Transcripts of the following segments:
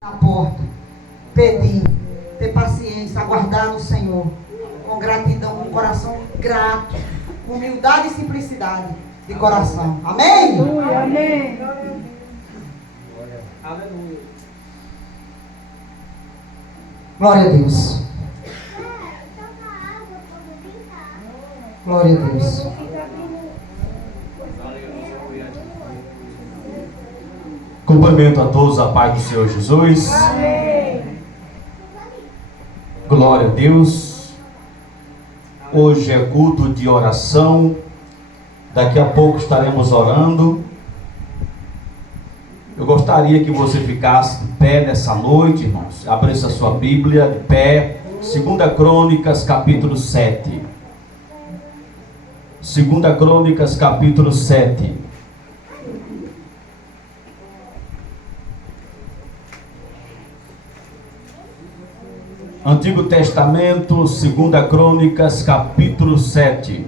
na porta, pedir, ter paciência, aguardar no Senhor, com gratidão, com coração grato, com humildade e simplicidade de coração. Amém? Amém. Aleluia. Glória a Deus. Glória a Deus. Cumprimento a todos a paz do Senhor Jesus. Amém. Glória a Deus. Hoje é culto de oração. Daqui a pouco estaremos orando. Eu gostaria que você ficasse de pé nessa noite, irmãos. Abrisse a sua Bíblia de pé. 2 Crônicas, capítulo 7. 2 Crônicas, capítulo 7. Antigo Testamento, 2 Crônicas, capítulo 7.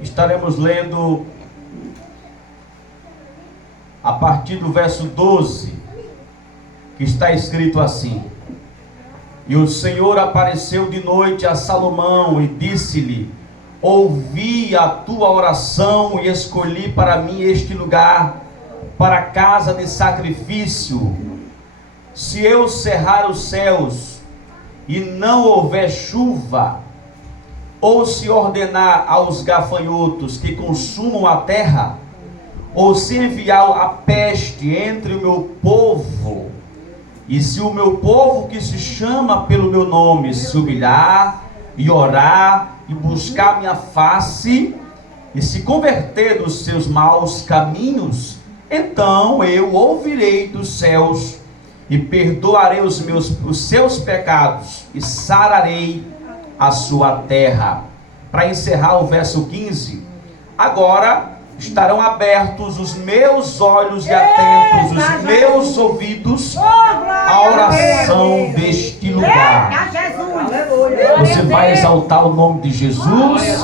Estaremos lendo a partir do verso 12, que está escrito assim: E o Senhor apareceu de noite a Salomão e disse-lhe: Ouvi a tua oração e escolhi para mim este lugar, para a casa de sacrifício. Se eu cerrar os céus e não houver chuva, ou se ordenar aos gafanhotos que consumam a terra, ou se enviar a peste entre o meu povo, e se o meu povo que se chama pelo meu nome se humilhar e orar e buscar minha face e se converter dos seus maus caminhos, então eu ouvirei dos céus e perdoarei os seus pecados e sararei a sua terra. Para encerrar o verso 15: Agora estarão abertos os meus olhos e atentos os meus ouvidos à oração deste lugar. Você vai exaltar o nome de Jesus,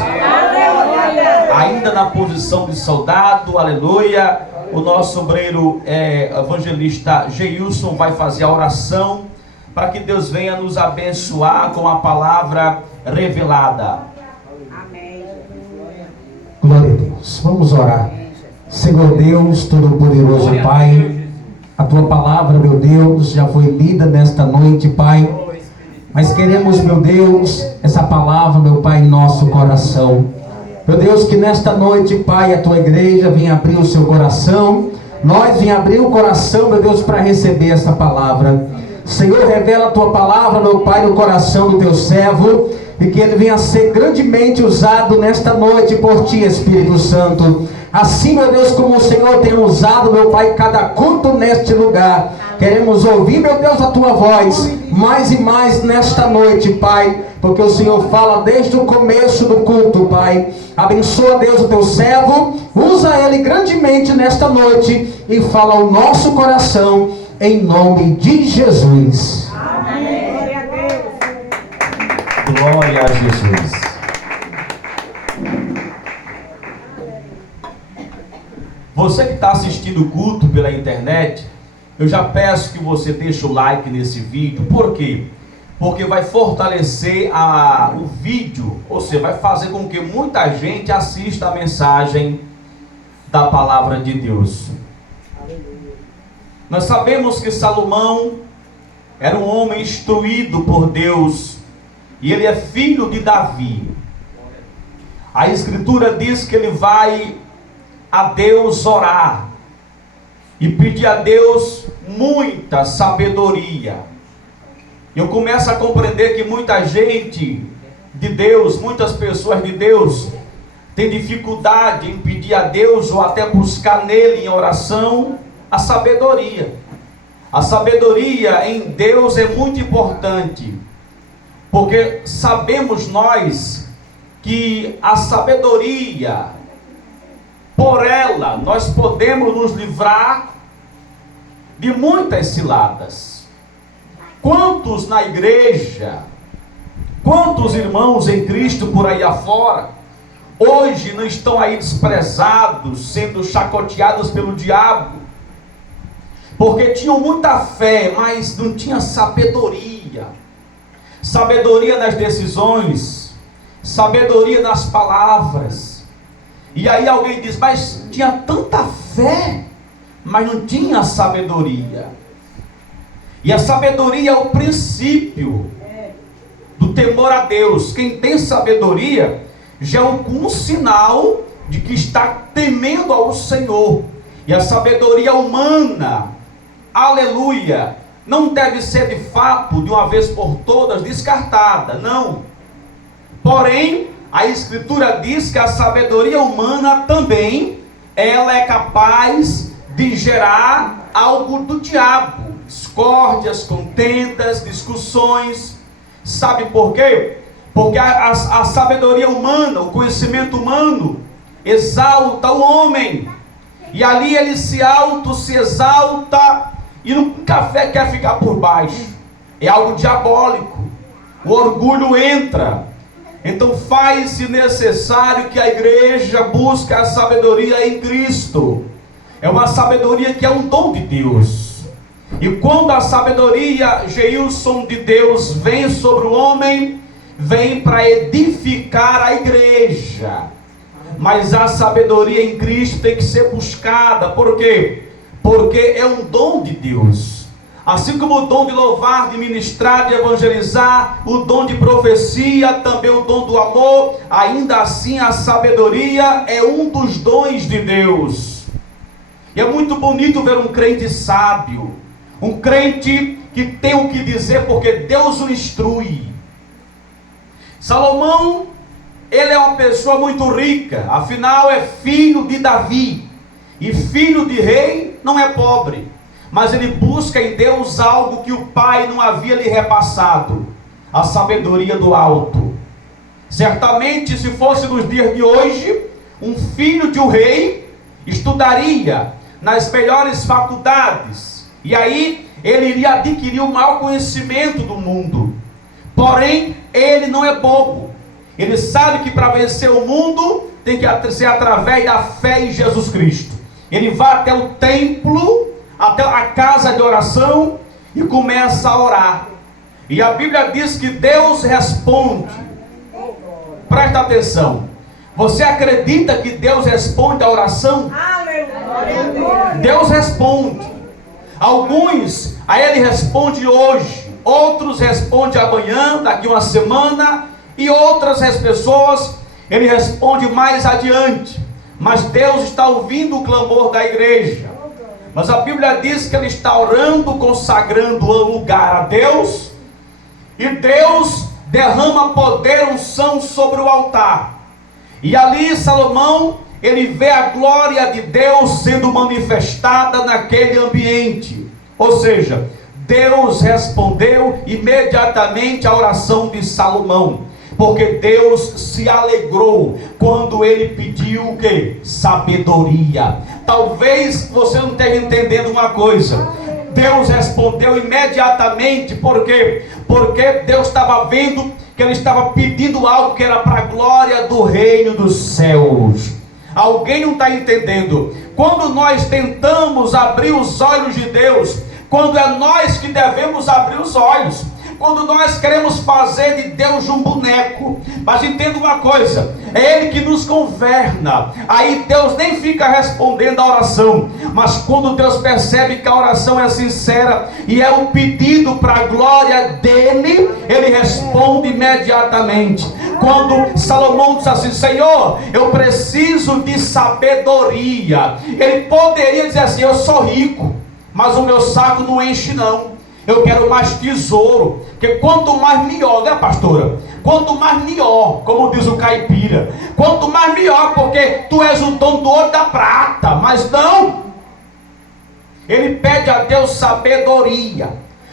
ainda na posição de soldado, aleluia. O nosso obreiro evangelista Geilson vai fazer a oração para que Deus venha nos abençoar com a palavra revelada. Amém. Glória a Deus. Vamos orar. Senhor Deus Todo-Poderoso, Pai, a tua palavra, meu Deus, já foi lida nesta noite, Pai. Mas queremos, meu Deus, essa palavra, meu Pai, em nosso coração. Meu Deus, que nesta noite, Pai, a tua igreja venha abrir o seu coração. Nós venha abrir o coração, meu Deus, para receber essa palavra. Senhor, revela a tua palavra, meu Pai, no coração do teu servo, e que ele venha ser grandemente usado nesta noite por ti, Espírito Santo. Assim, meu Deus, como o Senhor tem usado, meu Pai, cada culto neste lugar, queremos ouvir, meu Deus, a tua voz mais e mais nesta noite, Pai, porque o Senhor fala desde o começo do culto, Pai. Abençoa, Deus, o teu servo, usa ele grandemente nesta noite e fala ao nosso coração, em nome de Jesus. Amém. Glória a Deus. Glória a Jesus. Você que está assistindo o culto pela internet, eu já peço que você deixe o like nesse vídeo. Por quê? Porque vai fortalecer o vídeo, ou seja, vai fazer com que muita gente assista a mensagem da palavra de Deus. Nós sabemos que Salomão era um homem instruído por Deus, e ele é filho de Davi. A Escritura diz que ele vai a Deus orar e pedir a Deus muita sabedoria. Eu começo a compreender que muita gente de Deus, muitas pessoas de Deus, tem dificuldade em pedir a Deus ou até buscar nele em oração a sabedoria. A sabedoria em Deus é muito importante, porque sabemos nós que a sabedoria por ela nós podemos nos livrar de muitas ciladas. Quantos na igreja, quantos irmãos em Cristo por aí afora, hoje não estão aí desprezados, sendo chacoteados pelo diabo, porque tinham muita fé, mas não tinha sabedoria. Sabedoria nas decisões, sabedoria nas palavras. E aí alguém diz, mas tinha tanta fé, mas não tinha sabedoria. E a sabedoria é o princípio do temor a Deus. Quem tem sabedoria já é um sinal de que está temendo ao Senhor. E a sabedoria humana, aleluia, não deve ser de fato, de uma vez por todas, descartada, não. Porém, a Escritura diz que a sabedoria humana também, ela é capaz de gerar algo do diabo, discórdias, contendas, discussões. Sabe por quê? Porque a sabedoria humana, o conhecimento humano, exalta o homem, e ali ele se exalta, e nunca quer ficar por baixo. É algo diabólico. O orgulho entra. Então faz-se necessário que a igreja busque a sabedoria em Cristo. É uma sabedoria que é um dom de Deus. E quando a sabedoria, Geilson, de Deus vem sobre o homem, vem para edificar a igreja. Mas a sabedoria em Cristo tem que ser buscada. Por quê? Porque é um dom de Deus. Assim como o dom de louvar, de ministrar, de evangelizar, o dom de profecia, também o dom do amor, ainda assim a sabedoria é um dos dons de Deus. E é muito bonito ver um crente sábio, um crente que tem o que dizer porque Deus o instrui. Salomão, ele é uma pessoa muito rica, afinal é filho de Davi, e filho de rei não é pobre, mas ele busca em Deus algo que o pai não havia lhe repassado, a sabedoria do alto. Certamente, se fosse nos dias de hoje, um filho de um rei estudaria nas melhores faculdades, e aí ele iria adquirir o maior conhecimento do mundo. Porém, ele não é bobo. Ele sabe que para vencer o mundo tem que ser através da fé em Jesus Cristo. Ele vai até o templo, até a casa de oração, e começa a orar. E a Bíblia diz que Deus responde. Presta atenção. Você acredita que Deus responde a oração? Aleluia. Deus responde. Alguns a Ele responde hoje, outros respondem amanhã, daqui uma semana, e outras pessoas Ele responde mais adiante. Mas Deus está ouvindo o clamor da igreja. Mas a Bíblia diz que Ele está orando, consagrando o lugar a Deus, e Deus derrama poder, unção sobre o altar. E ali Salomão, ele vê a glória de Deus sendo manifestada naquele ambiente. Ou seja, Deus respondeu imediatamente a oração de Salomão, porque Deus se alegrou quando ele pediu o quê? Sabedoria. Talvez você não esteja entendendo uma coisa. Deus respondeu imediatamente, por quê? Porque Deus estava vendo que ele estava pedindo algo que era para a glória do reino dos céus. Alguém não está entendendo? Quando nós tentamos abrir os olhos de Deus, quando é nós que devemos abrir os olhos, quando nós queremos fazer de Deus um boneco. Mas entenda uma coisa, é Ele que nos governa. Aí Deus nem fica respondendo a oração, mas quando Deus percebe que a oração é sincera e é um pedido para a glória dele, Ele responde imediatamente. Quando Salomão diz assim: Senhor, eu preciso de sabedoria, ele poderia dizer assim: eu sou rico, mas o meu saco não enche não, eu quero mais tesouro, porque quanto mais melhor, né, pastora? Quanto mais melhor, como diz o caipira, quanto mais melhor, porque tu és o dono do ouro e da prata. Mas não, ele pede a Deus sabedoria.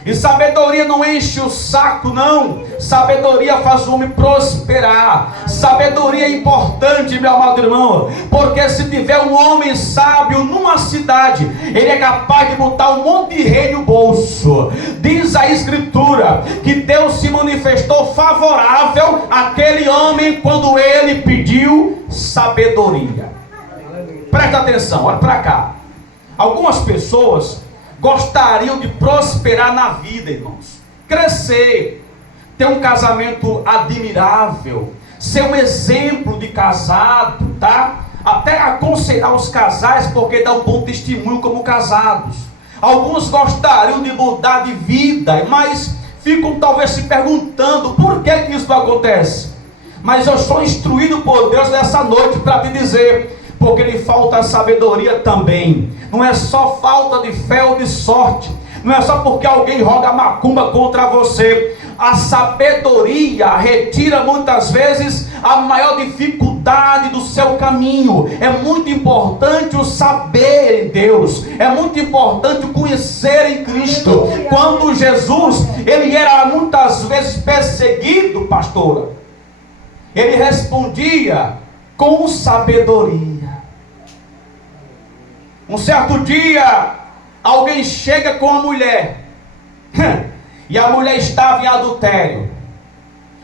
E sabedoria não enche o saco, não. Sabedoria faz o homem prosperar. Sabedoria é importante, meu amado irmão, porque se tiver um homem sábio numa cidade, ele é capaz de botar um monte de rei no bolso. Diz a Escritura que Deus se manifestou favorável àquele homem quando ele pediu sabedoria. Presta atenção, olha para cá. Algumas pessoas gostariam de prosperar na vida, irmãos, crescer, ter um casamento admirável, ser um exemplo de casado, tá? Até aconselhar os casais, porque dá um bom testemunho como casados. Alguns gostariam de mudar de vida, mas ficam talvez se perguntando por que isso acontece. Mas eu sou instruído por Deus nessa noite para te dizer, porque lhe falta sabedoria também. Não é só falta de fé ou de sorte, não é só porque alguém roga macumba contra você. A sabedoria retira muitas vezes a maior dificuldade do seu caminho. É muito importante o saber em Deus, é muito importante o conhecer em Cristo. Quando Jesus, ele era muitas vezes perseguido, pastora, ele respondia com sabedoria. Um certo dia, alguém chega com a mulher, e a mulher estava em adultério.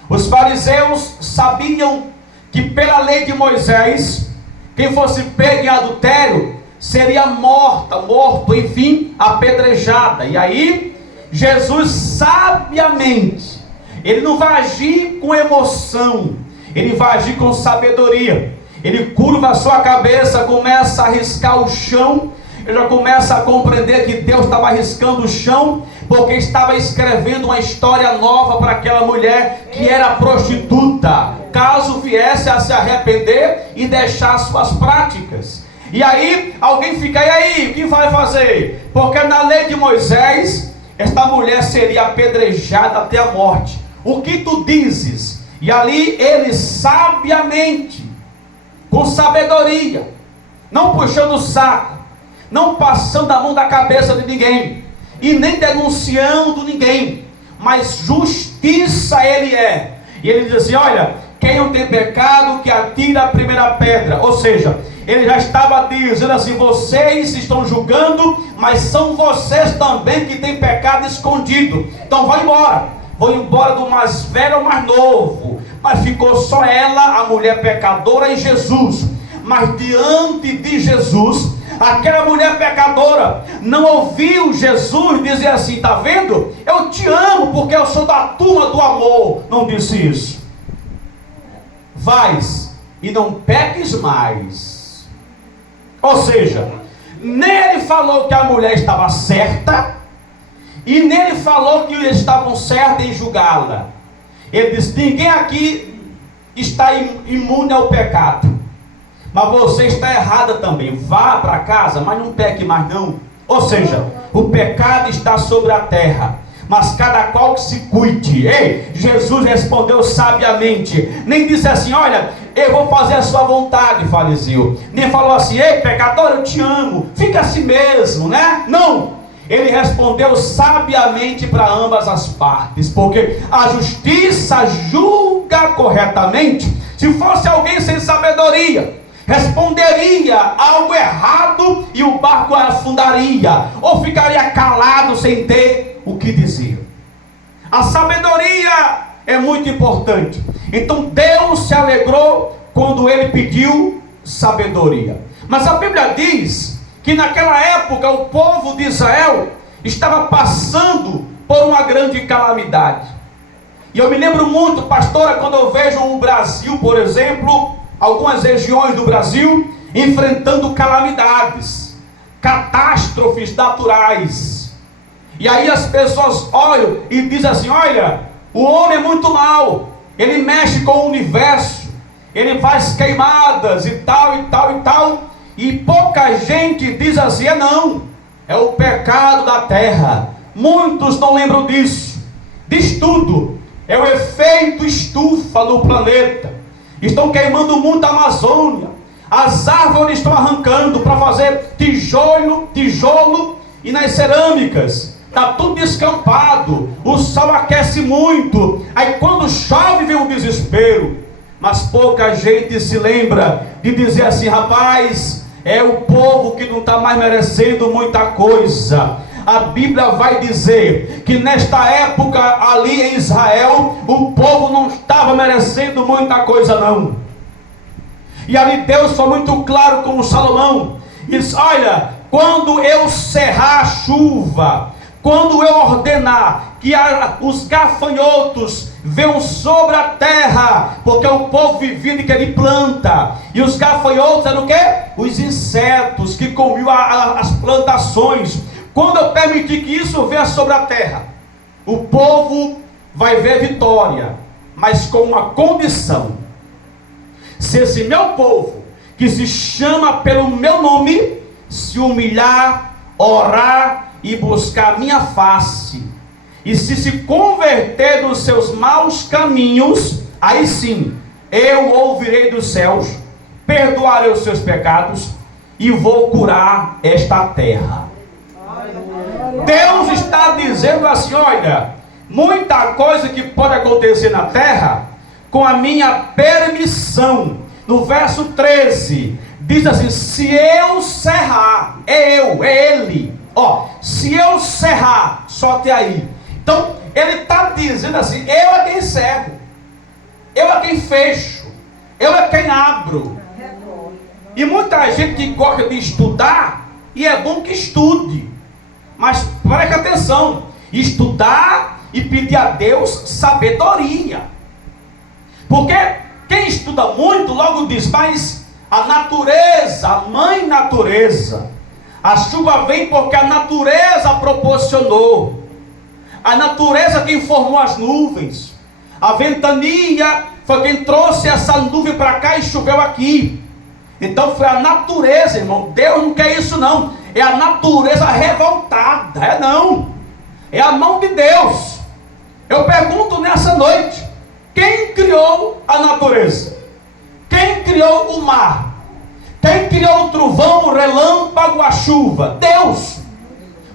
Os fariseus sabiam que pela lei de Moisés, quem fosse pego em adultério, seria morto, enfim, apedrejada. E aí, Jesus sabiamente, ele não vai agir com emoção, ele vai agir com sabedoria. Ele curva a sua cabeça, começa a riscar o chão. Eu já começo a compreender que Deus estava riscando o chão, porque estava escrevendo uma história nova para aquela mulher que era prostituta, caso viesse a se arrepender e deixar suas práticas. E aí, alguém fica, e aí, o que vai fazer? Porque na lei de Moisés, esta mulher seria apedrejada até a morte. O que tu dizes? E ali ele sabiamente, com sabedoria, não puxando o saco, não passando a mão da cabeça de ninguém, e nem denunciando ninguém, mas justiça ele é. E ele diz assim, olha, quem não tem pecado, que atira a primeira pedra. Ou seja, ele já estava dizendo assim, vocês estão julgando, mas são vocês também que têm pecado escondido. Então vão embora do mais velho ao mais novo. Mas ficou só ela, a mulher pecadora, e Jesus. Mas diante de Jesus, aquela mulher pecadora não ouviu Jesus dizer assim, está vendo? Eu te amo porque eu sou da turma do amor. Não disse isso. Vais e não peques mais. Ou seja, nem ele falou que a mulher estava certa, e nem ele falou que eles estavam certos em julgá-la. Ele disse, ninguém aqui está imune ao pecado, mas você está errada também. Vá para casa, mas não peque mais não. Ou seja, o pecado está sobre a terra, mas cada qual que se cuide. Ei, Jesus respondeu sabiamente. Nem disse assim, olha, eu vou fazer a sua vontade, fariseu. Nem falou assim, ei, pecador, eu te amo, fica assim mesmo, né? Não. Ele respondeu sabiamente para ambas as partes, porque a justiça julga corretamente. Se fosse alguém sem sabedoria, responderia algo errado e o barco afundaria, ou ficaria calado sem ter o que dizer. A sabedoria é muito importante. Então Deus se alegrou quando ele pediu sabedoria. Mas a Bíblia diz que naquela época o povo de Israel estava passando por uma grande calamidade. E eu me lembro muito, pastora, quando eu vejo o Brasil, por exemplo, algumas regiões do Brasil enfrentando calamidades, catástrofes naturais. E aí as pessoas olham e dizem assim, olha, o homem é muito mau, ele mexe com o universo, ele faz queimadas e tal, e tal, e tal. E pouca gente diz assim, não, é o pecado da terra. Muitos não lembram disso. Diz tudo, é o efeito estufa no planeta. Estão queimando muito a Amazônia. As árvores estão arrancando para fazer tijolo e nas cerâmicas. está tudo descampado, o sol aquece muito, aí quando chove vem um desespero, mas pouca gente se lembra de dizer assim: rapaz, é o povo que não está mais merecendo muita coisa. A Bíblia vai dizer que nesta época ali em Israel, o povo não estava merecendo muita coisa não. E ali Deus foi muito claro com Salomão, e disse: olha, quando eu cerrar a chuva, quando eu ordenar que os gafanhotos venham sobre a terra, porque o povo vivia de planta, e os gafanhotos eram o quê? Os insetos que comiam as plantações. Quando eu permitir que isso venha sobre a terra, o povo vai ver vitória, mas com uma condição: se esse meu povo, que se chama pelo meu nome, se humilhar, orar e buscar a minha face, e se converter dos seus maus caminhos, aí sim, eu ouvirei dos céus, perdoarei os seus pecados e vou curar esta terra. Deus está dizendo assim: olha, muita coisa que pode acontecer na terra, com a minha permissão. No verso 13, diz assim: se eu cerrar, é ele, ó, se eu cerrar, só até aí. Então, ele está dizendo assim: eu é quem cerro, eu é quem fecho, eu é quem abro. E muita gente que gosta de estudar, e é bom que estude, mas preste atenção, estudar e pedir a Deus sabedoria, porque quem estuda muito logo diz: mas a natureza, a mãe natureza, a chuva vem porque a natureza proporcionou, a natureza quem formou as nuvens, a ventania foi quem trouxe essa nuvem para cá e choveu aqui. Então foi a natureza, irmão. Deus não quer isso não, é a natureza revoltada, é a mão de Deus. Eu pergunto nessa noite: quem criou a natureza? Quem criou o mar? Quem criou o trovão, o relâmpago, a chuva? Deus.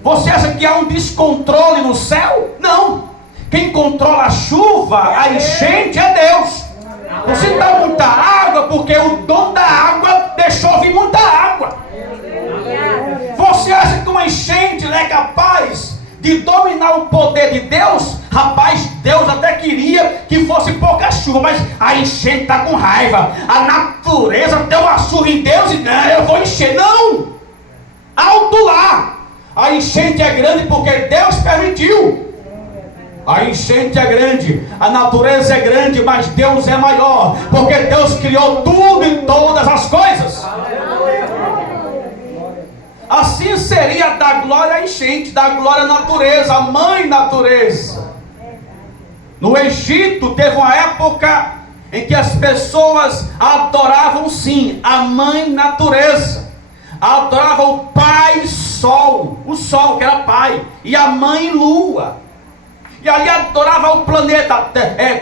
Você acha que há um descontrole no céu? Não. Quem controla a chuva, a enchente, é Deus. Você dá muita água porque o dono da água deixou vir muita água. Você acha que uma enchente é capaz de dominar o poder de Deus? Rapaz, Deus até queria que fosse pouca chuva, mas a enchente está com raiva. A natureza deu uma surra em Deus e não, eu vou encher. Não! Alto lá! A enchente é grande porque Deus permitiu. A enchente é grande, a natureza é grande, mas Deus é maior, porque Deus criou tudo e todas as coisas. Assim seria da glória a enchente, da glória a natureza, a mãe natureza. No Egito teve uma época em que as pessoas adoravam sim a mãe natureza, adoravam o pai sol, o sol que era pai, e a mãe lua. E ali adorava o planeta,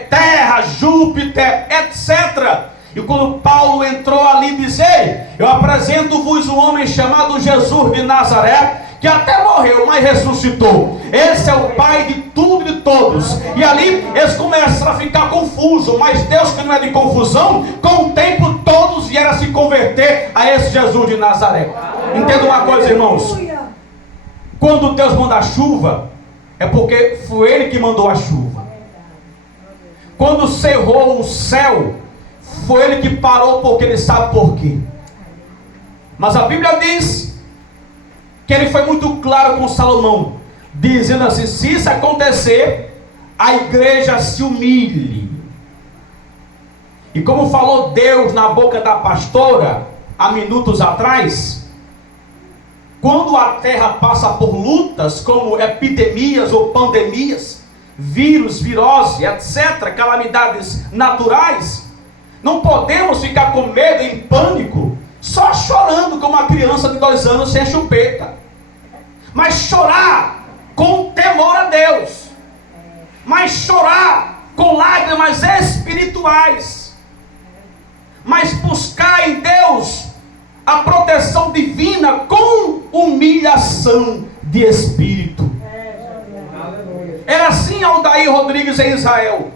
Terra, Júpiter, etc. E quando Paulo entrou ali, disse: ei, eu apresento-vos um homem chamado Jesus de Nazaré, que até morreu, mas ressuscitou. Esse é o Pai de tudo e de todos. E ali eles começaram a ficar confusos, mas Deus, que não é de confusão, com o tempo todos vieram a se converter a esse Jesus de Nazaré. Entenda uma coisa, irmãos: quando Deus manda a chuva, é porque foi Ele que mandou a chuva. Quando cerrou o céu, foi Ele que parou, porque Ele sabe por quê. Mas a Bíblia diz que Ele foi muito claro com Salomão, dizendo assim: se isso acontecer, a igreja se humilhe. E como falou Deus na boca da pastora há minutos atrás, quando a terra passa por lutas como epidemias ou pandemias, vírus, virose, etc., calamidades naturais, não podemos ficar com medo, em pânico, só chorando como uma criança de 2 anos sem chupeta, mas chorar com temor a Deus, mas chorar com lágrimas espirituais, mas buscar em Deus a proteção divina com humilhação de espírito. Era assim Aldair Rodrigues em Israel.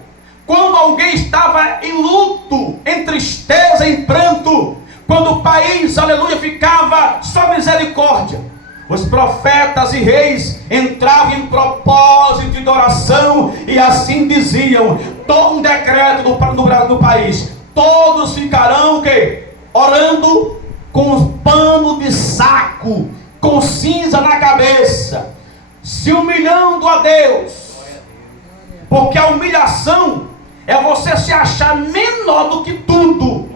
Quando alguém estava em luto, em tristeza, em pranto, quando o país, aleluia, ficava só misericórdia, os profetas e reis entravam em propósito de oração e assim diziam, todo um decreto do país, todos ficarão o quê? Orando com um pano de saco, com cinza na cabeça, se humilhando a Deus, porque a humilhação é você se achar menor do que tudo.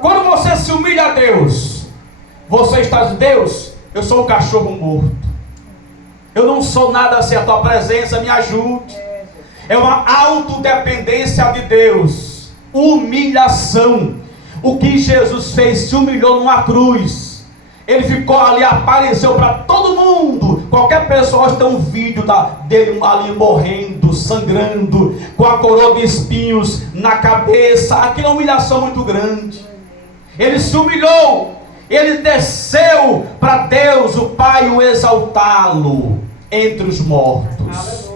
Quando você se humilha a Deus, você está dizendo, Deus, eu sou um cachorro morto, eu não sou nada sem a tua presença, me ajude. É uma autodependência de Deus, humilhação. O que Jesus fez, se humilhou numa cruz. Ele ficou ali, apareceu para todo mundo. Qualquer pessoa hoje tem um vídeo dele ali morrendo, sangrando, com a coroa de espinhos na cabeça. Aquilo é uma humilhação muito grande. Ele se humilhou, ele desceu para Deus, o Pai, o exaltá-lo entre os mortos.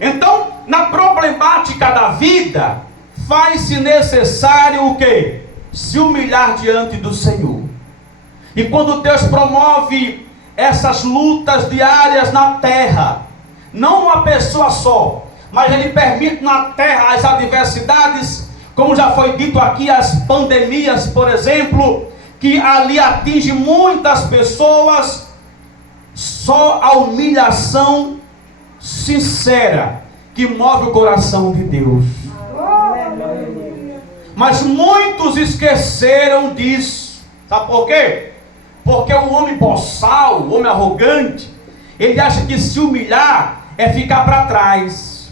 Então, na problemática da vida, faz-se necessário o quê? Se humilhar diante do Senhor. E quando Deus promove essas lutas diárias na terra, não uma pessoa só, mas Ele permite na terra as adversidades, como já foi dito aqui, as pandemias, por exemplo, que ali atinge muitas pessoas, só a humilhação sincera que move o coração de Deus. Mas muitos esqueceram disso. Sabe por quê? Porque o homem boçal, o homem arrogante, ele acha que se humilhar é ficar para trás.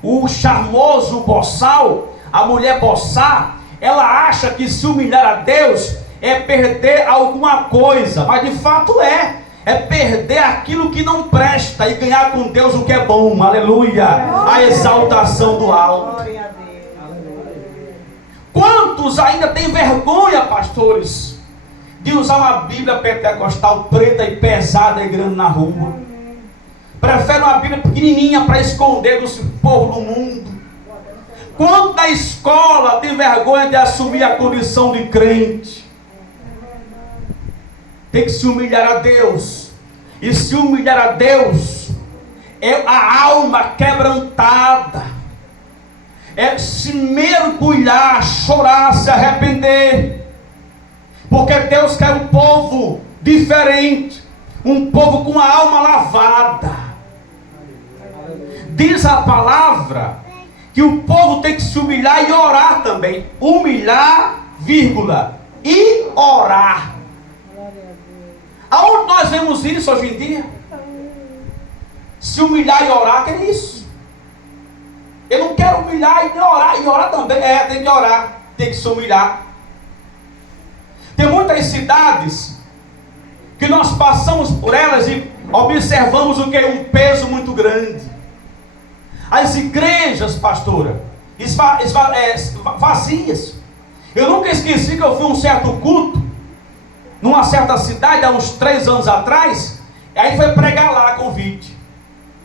O charmoso boçal, a mulher boçar, ela acha que se humilhar a Deus é perder alguma coisa, mas de fato é perder aquilo que não presta e ganhar com Deus o que é bom. Aleluia! A exaltação do alto. Quantos ainda têm vergonha, pastores, de usar uma Bíblia pentecostal preta e pesada e grande na rua? Prefere uma Bíblia pequenininha para esconder do povo do mundo. Quanto na escola tem vergonha de assumir a condição de crente? Tem que se humilhar a Deus. E se humilhar a Deus é a alma quebrantada, é se mergulhar, chorar, se arrepender, porque Deus quer um povo diferente, um povo com a alma lavada. Diz a palavra que o povo tem que se humilhar e orar também. Humilhar, vírgula, e orar. Aonde nós vemos isso hoje em dia? Se humilhar e orar, que é isso? Eu não quero humilhar e orar. E orar também, tem que orar, tem que se humilhar. Tem muitas cidades que nós passamos por elas e observamos o que é um peso muito grande. As igrejas, pastora, vazias. Eu nunca esqueci que eu fui a um certo culto, numa certa cidade, há uns 3 anos atrás, e aí foi pregar lá, convite,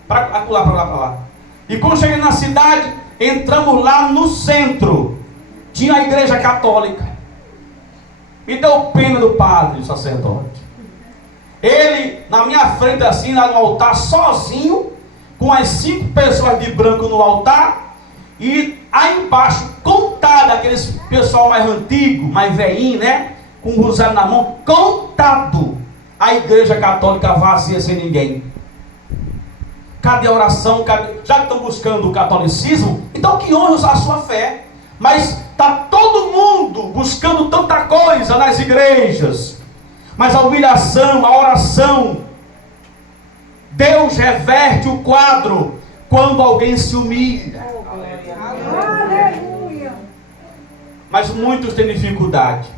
para lá. E quando cheguei na cidade, entramos lá no centro, tinha a igreja católica. Me deu pena do padre, o sacerdote. Ele, na minha frente assim, lá no altar, sozinho, com as 5 pessoas de branco no altar, e aí embaixo, contado, aqueles pessoal mais antigo, mais velhinho, né? Com o rosário na mão, contado, a igreja católica vazia sem ninguém. Cadê a oração? Já que estão buscando o catolicismo, então que honre a sua fé. Mas está todo mundo buscando tanta coisa nas igrejas. Mas a humilhação, a oração, Deus reverte o quadro quando alguém se humilha. Aleluia. Mas muitos têm dificuldade.